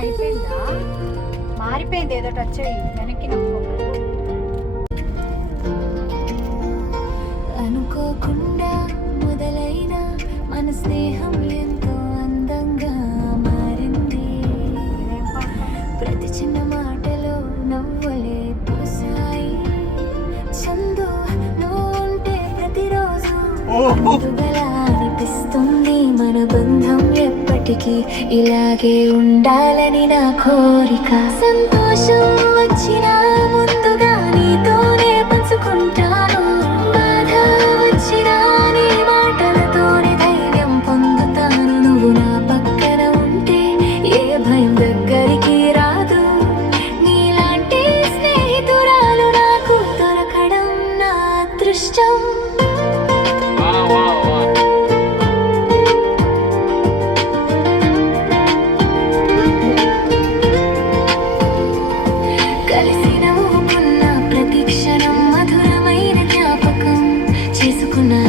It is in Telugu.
అయిపోయిందా? మారిపోయింది ఏదో టచ్ అయ్యి వెనక్కి నొక్కో. అనుకోకుండా మొదలైన మన స్నేహం ఎంతో అందంగా మారింది. ప్రతి చిన్న మాటలో నవ్వులే పూసాయి. చందు నువ్వు ఉంటే ప్రతిరోజు ముందుగలా అనిపిస్తుంది. మన బంధం ఎప్పటికీ ఇలాగే ఉండాలని నా కోరిక. సంతోషం వచ్చినా ముందుగా నీతోనే పంచుకుంటాను. బాధ వచ్చినా నీ మాటలతోనే ధైర్యం పొందుతాను. నువ్వు నా పక్కన ఉంటే ఏ భయం దగ్గరికి రాదు. నీలాంటి స్నేహితురాలు నాకు దొరకడం నా అదృష్టం. కలిసి నవ్వుకున్న ప్రతి క్షణం మధురమైన జ్ఞాపకం చేసుకున్నా.